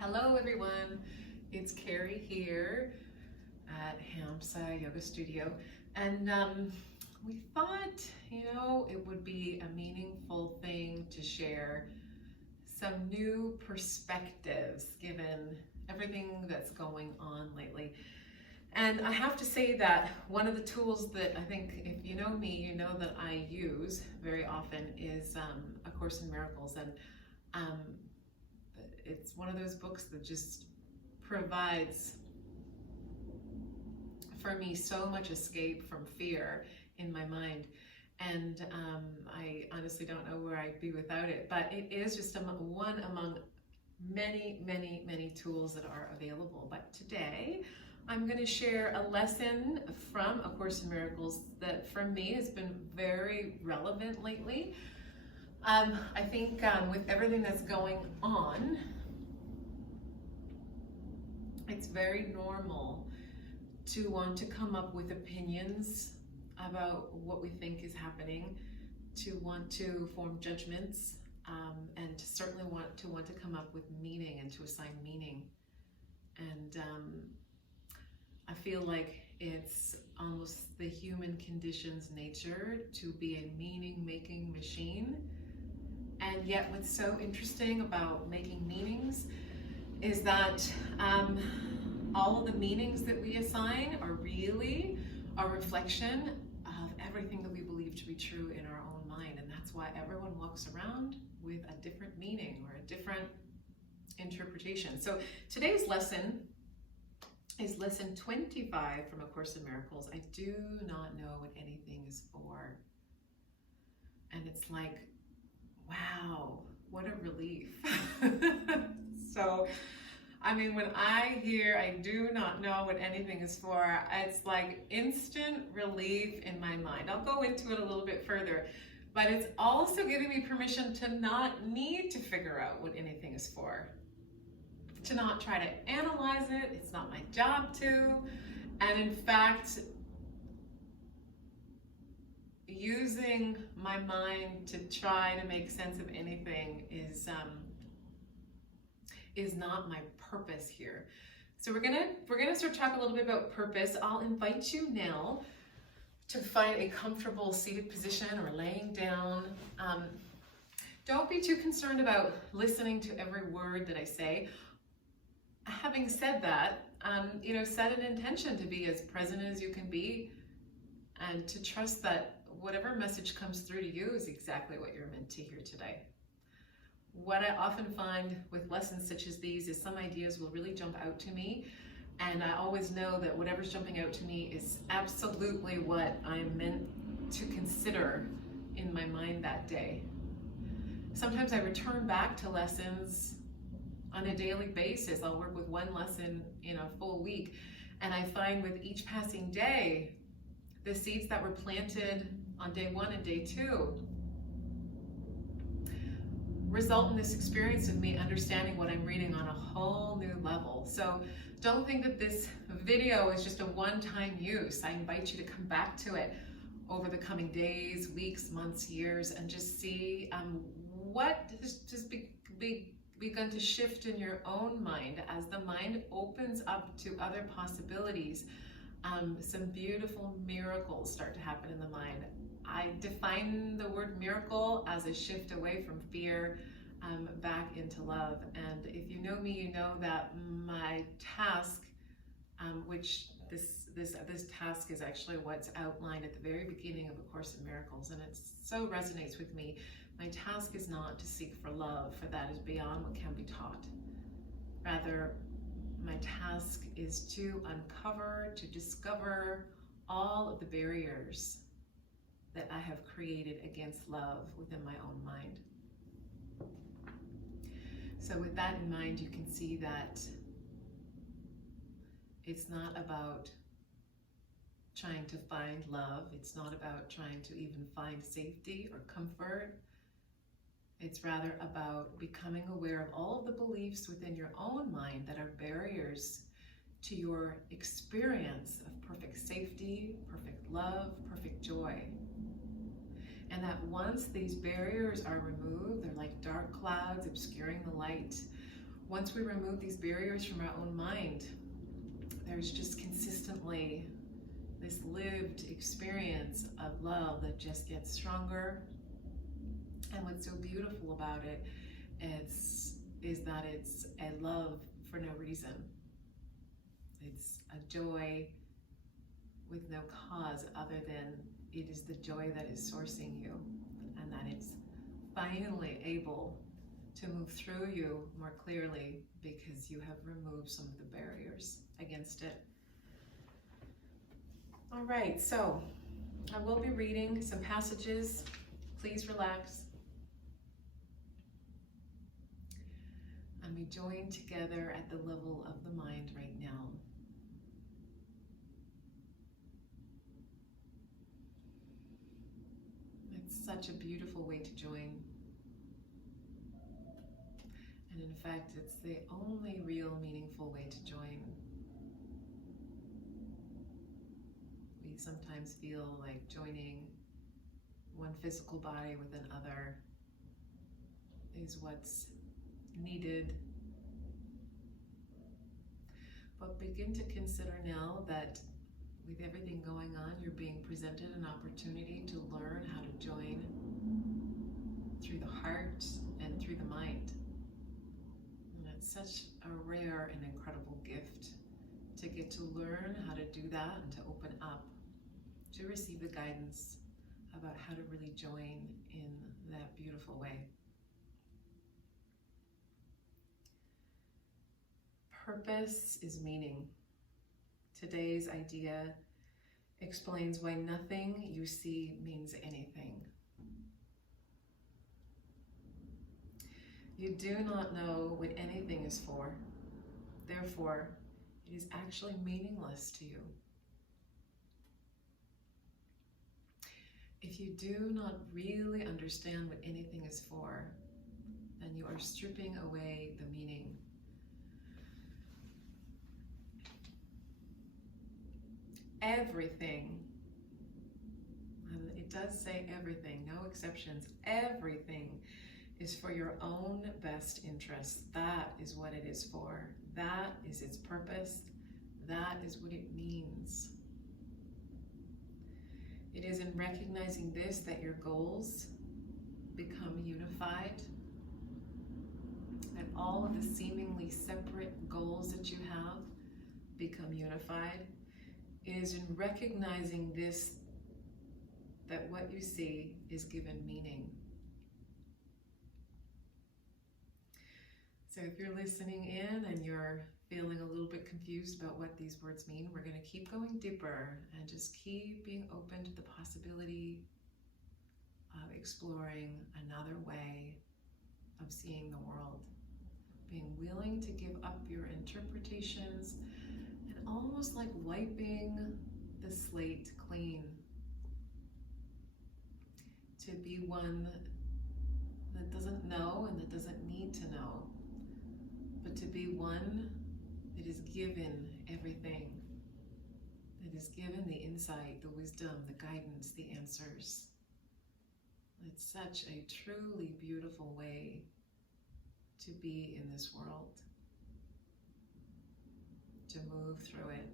Hello everyone, it's Carey here at Hamsa Yoga Studio, and we thought, it would be a meaningful thing to share some new perspectives given everything that's going on lately. And I have to say that one of the tools that I think, if you know me, you know that I use very often is A Course in Miracles. And it's one of those books that just provides for me so much escape from fear in my mind. And I honestly don't know where I'd be without it, but it is just one among many, many, many tools that are available. But today I'm going to share a lesson from A Course in Miracles that for me has been very relevant lately. I think with everything that's going on, it's very normal to want to come up with opinions about what we think is happening, to want to form judgments, and to certainly want to come up with meaning and to assign meaning. And I feel like it's almost the human condition's nature to be a meaning-making machine. And yet what's so interesting about making meanings is that all of the meanings that we assign are really a reflection of everything that we believe to be true in our own mind. And that's why everyone walks around with a different meaning or a different interpretation. So today's lesson is lesson 25 from A Course in Miracles. I do not know what anything is for. And it's like, wow, what a relief. So, I mean, when I hear I do not know what anything is for, it's like instant relief in my mind. I'll go into it a little bit further, but it's also giving me permission to not need to figure out what anything is for, to not try to analyze it. It's not my job to. And in fact, using my mind to try to make sense of anything is not my purpose here. So we're gonna sort of talk a little bit about purpose. I'll invite you now to find a comfortable seated position or laying down. Don't be too concerned about listening to every word that I say. Having said that, set an intention to be as present as you can be and to trust that whatever message comes through to you is exactly what you're meant to hear today. What I often find with lessons such as these is some ideas will really jump out to me, and I always know that whatever's jumping out to me is absolutely what I'm meant to consider in my mind that day. Sometimes I return back to lessons on a daily basis. I'll work with one lesson in a full week, and I find with each passing day, the seeds that were planted on day 1 and day 2 result in this experience of me understanding what I'm reading on a whole new level. So don't think that this video is just a one-time use. I invite you to come back to it over the coming days, weeks, months, years, and just see what has just begun to shift in your own mind as the mind opens up to other possibilities. Some beautiful miracles start to happen in the mind. I define the word miracle as a shift away from fear back into love. And if you know me, you know that my task, which this task is actually what's outlined at the very beginning of A Course in Miracles, and it so resonates with me. My task is not to seek for love, for that is beyond what can be taught. Rather, my task is to uncover, to discover all of the barriers that I have created against love within my own mind. So with that in mind, you can see that it's not about trying to find love. It's not about trying to even find safety or comfort. It's rather about becoming aware of all of the beliefs within your own mind that are barriers to your experience of perfect safety, perfect love, perfect joy. And that once these barriers are removed, they're like dark clouds obscuring the light. once we remove these barriers from our own mind, there's just consistently this lived experience of love that just gets stronger. And what's so beautiful about it is that it's a love for no reason. It's a joy with no cause other than it is the joy that is sourcing you, and that it's finally able to move through you more clearly because you have removed some of the barriers against it. All right, so I will be reading some passages. Please relax. And we join together at the level of the mind right now. It's such a beautiful way to join. And in fact, it's the only real meaningful way to join. We sometimes feel like joining one physical body with another is what's needed. But begin to consider now that with everything going on, you're being presented an opportunity to learn how to join through the heart and through the mind. And it's such a rare and incredible gift to get to learn how to do that and to open up, to receive the guidance about how to really join in that beautiful way. Purpose is meaning. Today's idea explains why nothing you see means anything. You do not know what anything is for. Therefore, it is actually meaningless to you. If you do not really understand what anything is for, then you are stripping away the meaning. Everything, and it does say everything, no exceptions, everything is for your own best interests. That is what it is for. That is its purpose. That is what it means. It is in recognizing this that your goals become unified, that all of the seemingly separate goals that you have become unified. It is in recognizing this that what you see is given meaning. So if you're listening in and you're feeling a little bit confused about what these words mean, we're going to keep going deeper and just keep being open to the possibility of exploring another way of seeing the world. Being willing to give up your interpretations and almost like wiping the slate clean. To be one that doesn't know and that doesn't need to know, but to be one that is given everything, that is given the insight, the wisdom, the guidance, the answers. It's such a truly beautiful way to be in this world, to move through it.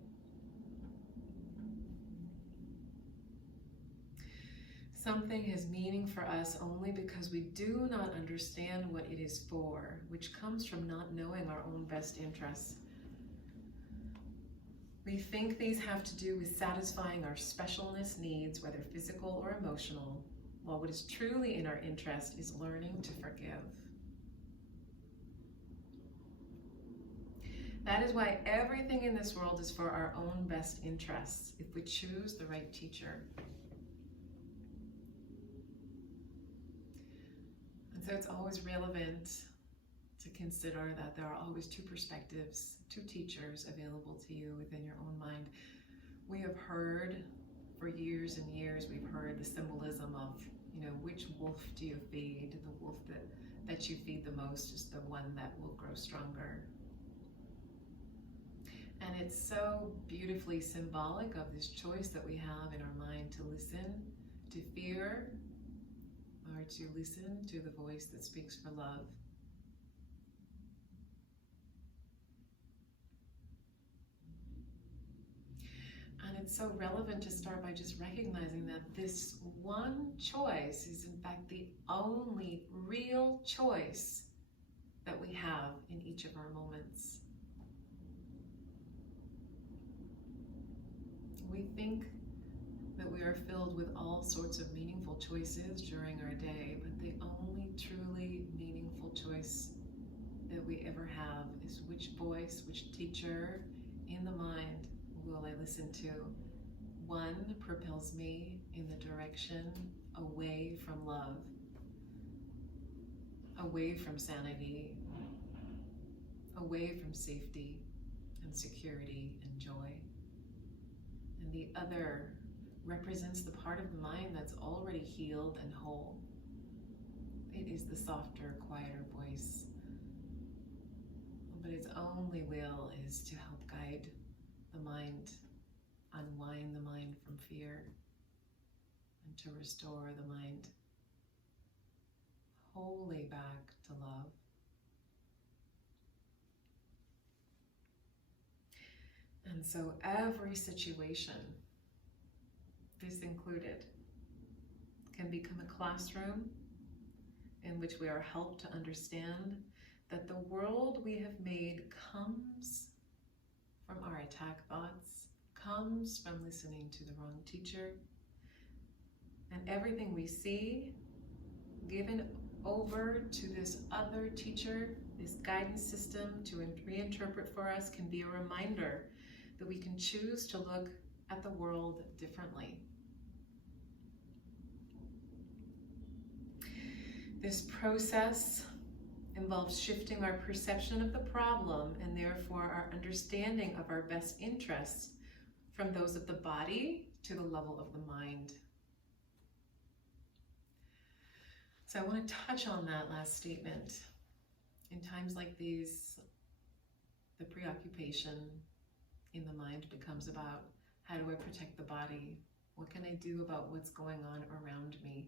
Something has meaning for us only because we do not understand what it is for, which comes from not knowing our own best interests. We think these have to do with satisfying our specialness needs, whether physical or emotional, while what is truly in our interest is learning to forgive. That is why everything in this world is for our own best interests, if we choose the right teacher. And so it's always relevant to consider that there are always two perspectives, two teachers available to you within your own mind. We have heard for years and years, we've heard the symbolism of, which wolf do you feed? The wolf that you feed the most is the one that will grow stronger. And it's so beautifully symbolic of this choice that we have in our mind to listen to fear or to listen to the voice that speaks for love. it's so relevant to start by just recognizing that this one choice is in fact the only real choice that we have in each of our moments. We think that we are filled with all sorts of meaningful choices during our day, but the only truly meaningful choice that we ever have is which voice, which teacher in the mind will I listen to. One propels me in the direction away from love, away from sanity, away from safety and security and joy. And the other represents the part of the mind that's already healed and whole. It is the softer, quieter voice. But its only will is to help guide the mind, unwind the mind from fear, and to restore the mind wholly back to love. And so every situation, this included, can become a classroom in which we are helped to understand that the world we have made comes from our attack thoughts, comes from listening to the wrong teacher, and everything we see given over to this other teacher, this guidance system to reinterpret for us, can be a reminder that we can choose to look at the world differently. This process involves shifting our perception of the problem and therefore our understanding of our best interests from those of the body to the level of the mind. So I want to touch on that last statement. In times like these, the preoccupation in the mind becomes about, how do I protect the body? What can I do about what's going on around me?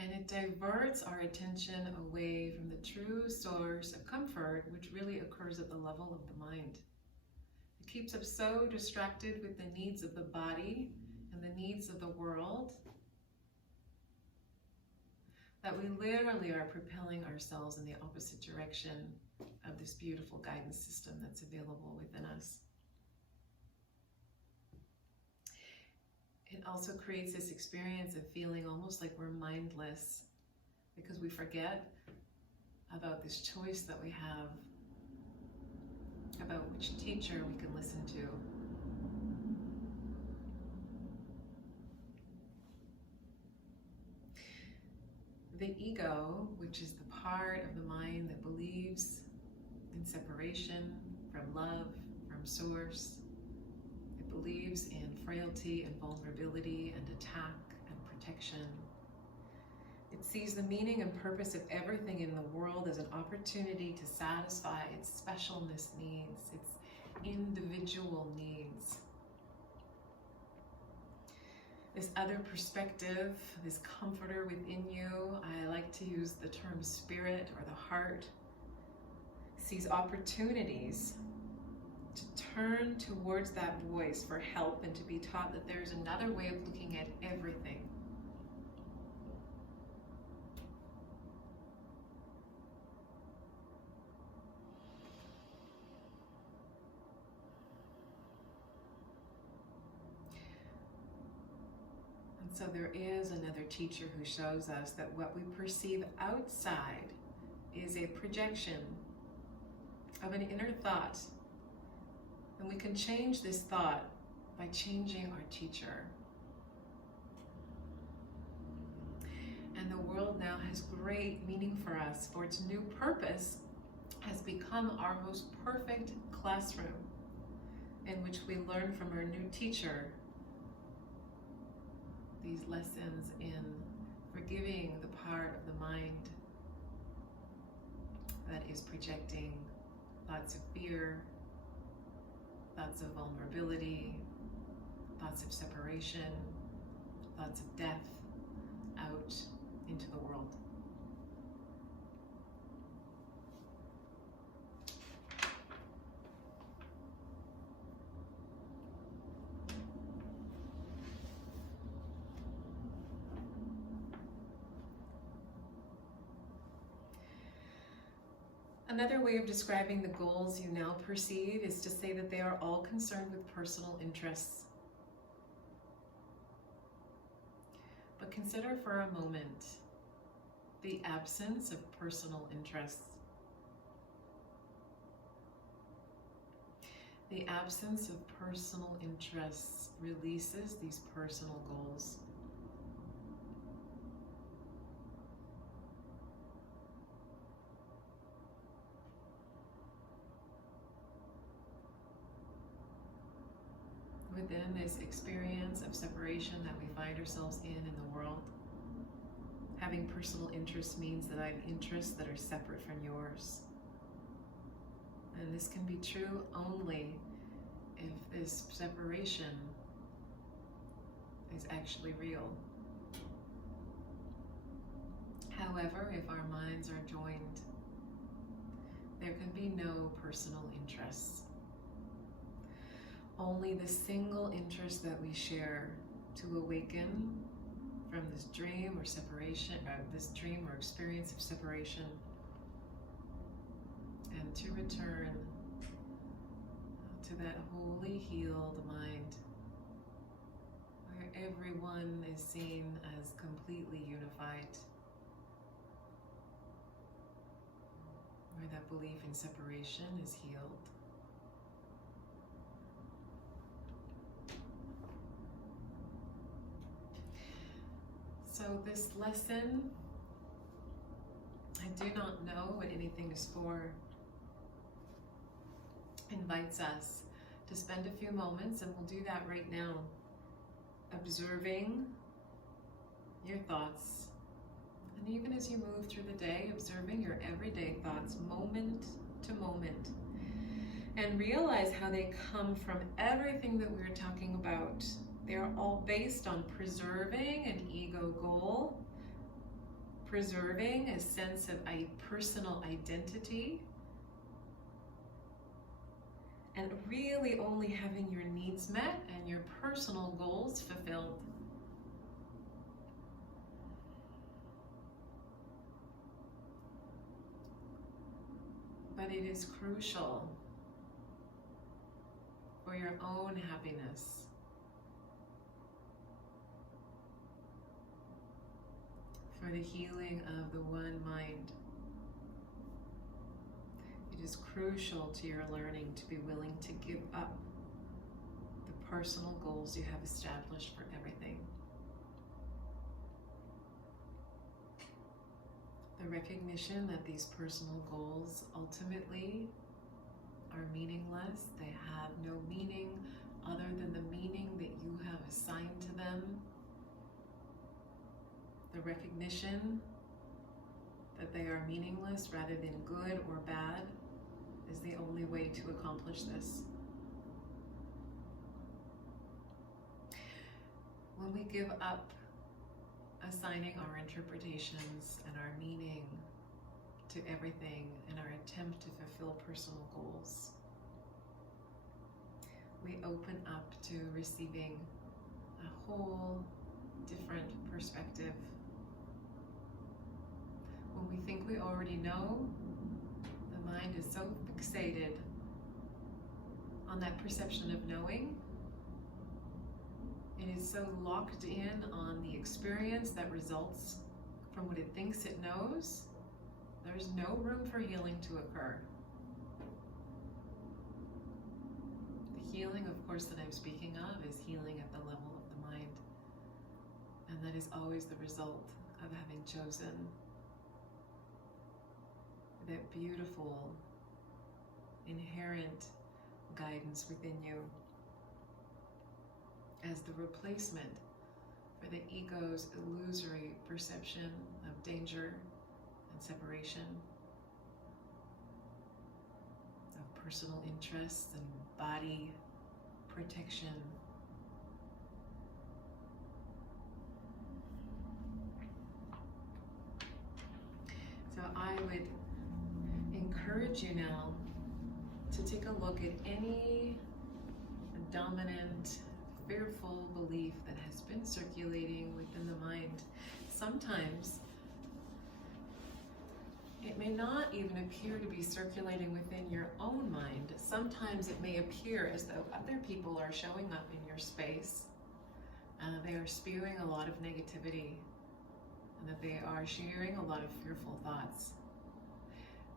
And it diverts our attention away from the true source of comfort, which really occurs at the level of the mind. It keeps us so distracted with the needs of the body and the needs of the world that we literally are propelling ourselves in the opposite direction of this beautiful guidance system that's available within us. It also creates this experience of feeling almost like we're mindless because we forget about this choice that we have about which teacher we can listen to. The ego, which is the part of the mind that believes in separation from love, from source, it believes in frailty and vulnerability and attack and protection. It sees the meaning and purpose of everything in the world as an opportunity to satisfy its specialness needs, its individual needs. This other perspective, this comforter within you, I like to use the term spirit or the heart, sees opportunities to turn towards that voice for help and to be taught that there's another way of looking at everything. So there is another teacher who shows us that what we perceive outside is a projection of an inner thought. And we can change this thought by changing our teacher. And the world now has great meaning for us, for its new purpose has become our most perfect classroom in which we learn from our new teacher these lessons in forgiving the part of the mind that is projecting thoughts of fear, thoughts of vulnerability, thoughts of separation, thoughts of death out into the world. Another way of describing the goals you now perceive is to say that they are all concerned with personal interests. But consider for a moment the absence of personal interests. The absence of personal interests releases these personal goals. Within this experience of separation that we find ourselves in the world, having personal interests means that I have interests that are separate from yours. And this can be true only if this separation is actually real. However, if our minds are joined, there can be no personal interests. Only the single interest that we share to awaken from this dream or separation, this dream or experience of separation, and to return to that wholly healed mind where everyone is seen as completely unified, where that belief in separation is healed. So this lesson, I do not know what anything is for, invites us to spend a few moments, and we'll do that right now, observing your thoughts. And even as you move through the day, observing your everyday thoughts moment to moment. And realize how they come from everything that we're talking about. They are all based on preserving an ego goal, preserving a sense of a personal identity, and really only having your needs met and your personal goals fulfilled. But it is crucial for your own happiness, for the healing of the one mind. It is crucial to your learning to be willing to give up the personal goals you have established for everything. The recognition that these personal goals ultimately are meaningless. They have no meaning other than the meaning that you have assigned to them. The recognition that they are meaningless rather than good or bad is the only way to accomplish this. When we give up assigning our interpretations and our meaning to everything in our attempt to fulfill personal goals, we open up to receiving a whole different perspective. When we think we already know, the mind is so fixated on that perception of knowing. It is so locked in on the experience that results from what it thinks it knows. There's no room for healing to occur. The healing, of course, that I'm speaking of is healing at the level of the mind. And that is always the result of having chosen that beautiful, inherent guidance within you as the replacement for the ego's illusory perception of danger and separation, of personal interests and body protection. So I would encourage you now to take a look at any dominant, fearful belief that has been circulating within the mind. Sometimes It may not even appear to be circulating within your own mind. Sometimes it may appear as though other people are showing up in your space. They are spewing a lot of negativity, and that they are sharing a lot of fearful thoughts.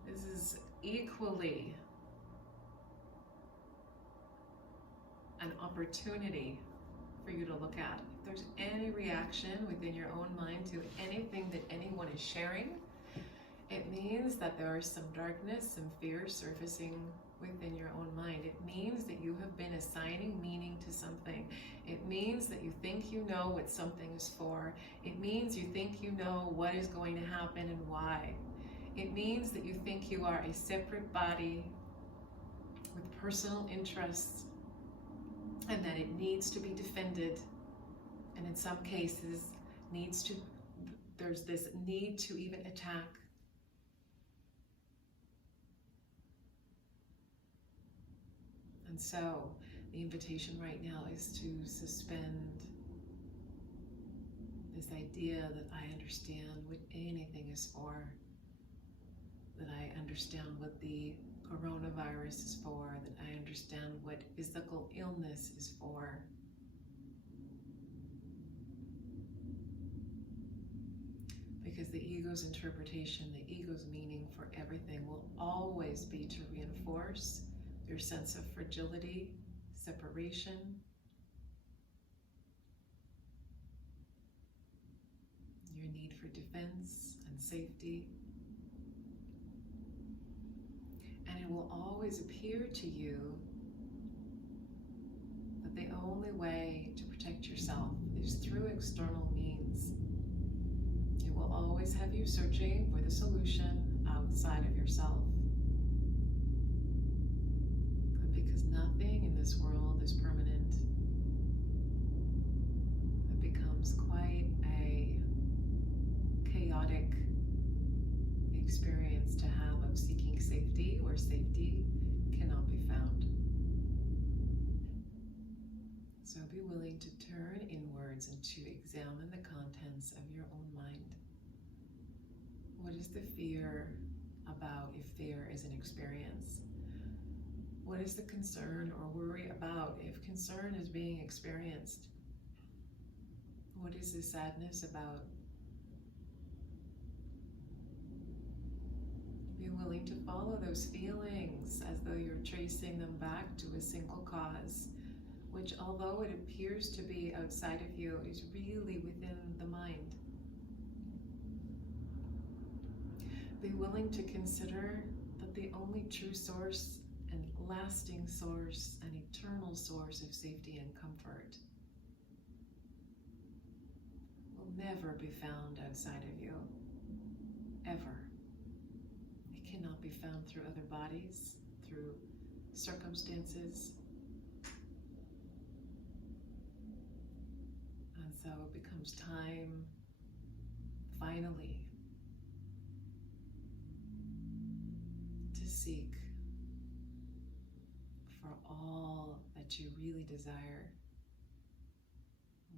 This is equally an opportunity for you to look at. If there's any reaction within your own mind to anything that anyone is sharing, it means that there is some darkness, some fear surfacing within your own mind. It means that you have been assigning meaning to something. It means that you think you know what something is for. It means you think you know what is going to happen and why. It means that you think you are a separate body with personal interests, and that it needs to be defended, and in some cases there's this need to even attack. And so the invitation right now is to suspend this idea that I understand what anything is for, that I understand what the coronavirus is for, that I understand what physical illness is for. Because the ego's interpretation, the ego's meaning for everything will always be to reinforce your sense of fragility, separation, your need for defense and safety. And it will always appear to you that the only way to protect yourself is through external means. It will always have you searching for the solution outside of yourself. And because nothing in this world is permanent, it becomes quite a chaotic experience to have of seeking safety where safety cannot be found. So be willing to turn inwards and to examine the contents of your own mind. What is the fear about if fear is an experience? What is the concern or worry about if concern is being experienced? What is the sadness about? Be willing to follow those feelings as though you're tracing them back to a single cause, which, although it appears to be outside of you, is really within the mind. Be willing to consider that the only true source and lasting source and eternal source of safety and comfort will never be found outside of you, ever. It cannot be found through other bodies, through circumstances. And so it becomes time, finally, to seek for all that you really desire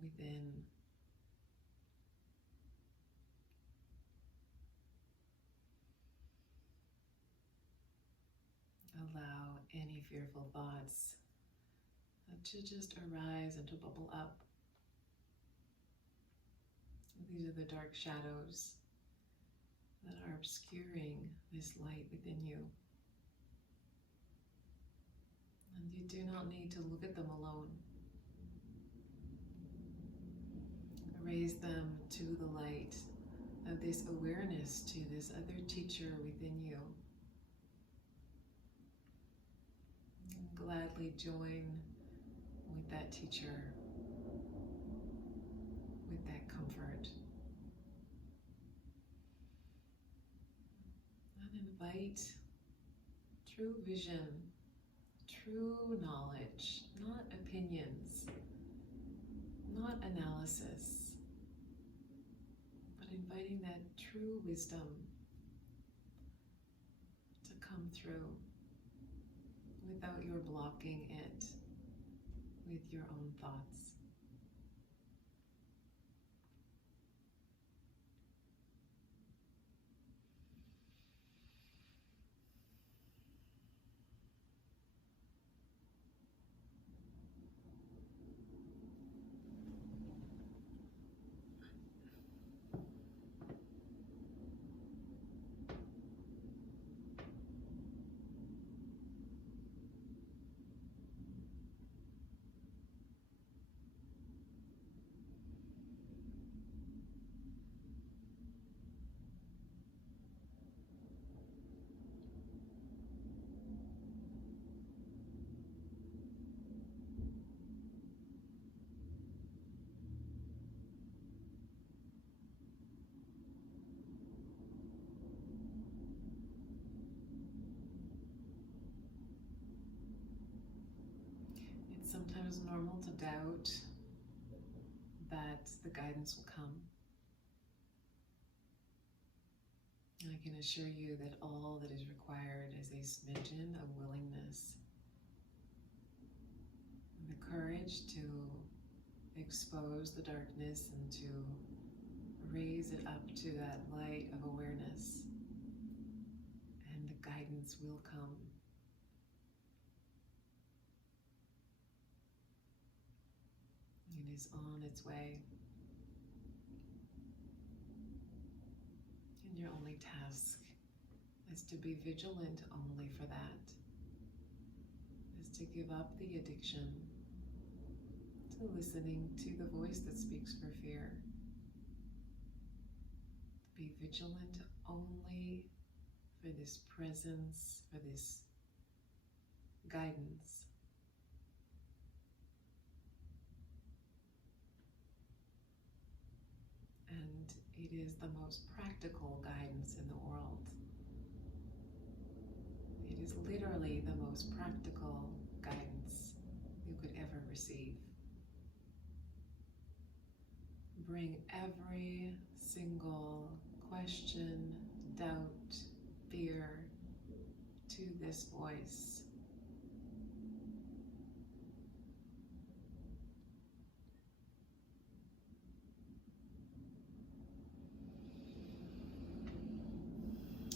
within. Allow any fearful thoughts to just arise and to bubble up. These are the dark shadows that are obscuring this light within you. And you do not need to look at them alone. Raise them to the light of this awareness, to this other teacher within you. And gladly join with that teacher, with that comfort. And invite true vision, true knowledge, not opinions, not analysis, but inviting that true wisdom to come through without your blocking it with your own thoughts. is normal to doubt that the guidance will come. I can assure you that all that is required is a smidgen of willingness, and the courage to expose the darkness and to raise it up to that light of awareness, and the guidance will come. It is on its way. And your only task is to be vigilant only for that, is to give up the addiction to listening to the voice that speaks for fear. Be vigilant only for this presence, for this guidance. And it is the most practical guidance in the world. It is literally the most practical guidance you could ever receive. Bring every single question, doubt, fear to this voice.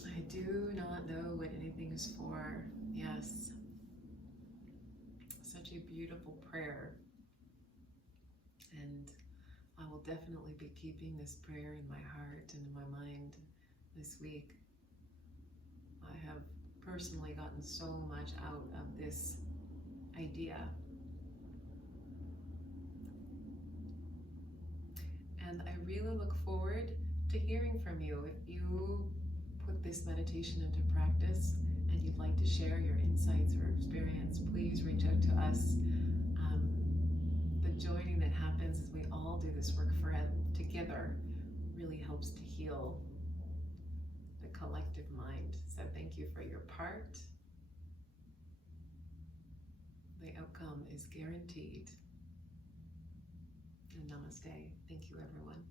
I do not know what anything is for. Yes. Such a beautiful prayer. And I will definitely be keeping this prayer in my heart and in my mind this week. I have personally gotten so much out of this idea. And I really look forward to hearing from you. If you put this meditation into practice and you'd like to share your insights or experience, please reach out to us. The joining that happens as we all do this work together really helps to heal the collective mind. So thank you for your part. The outcome is guaranteed. And namaste. Thank you, everyone.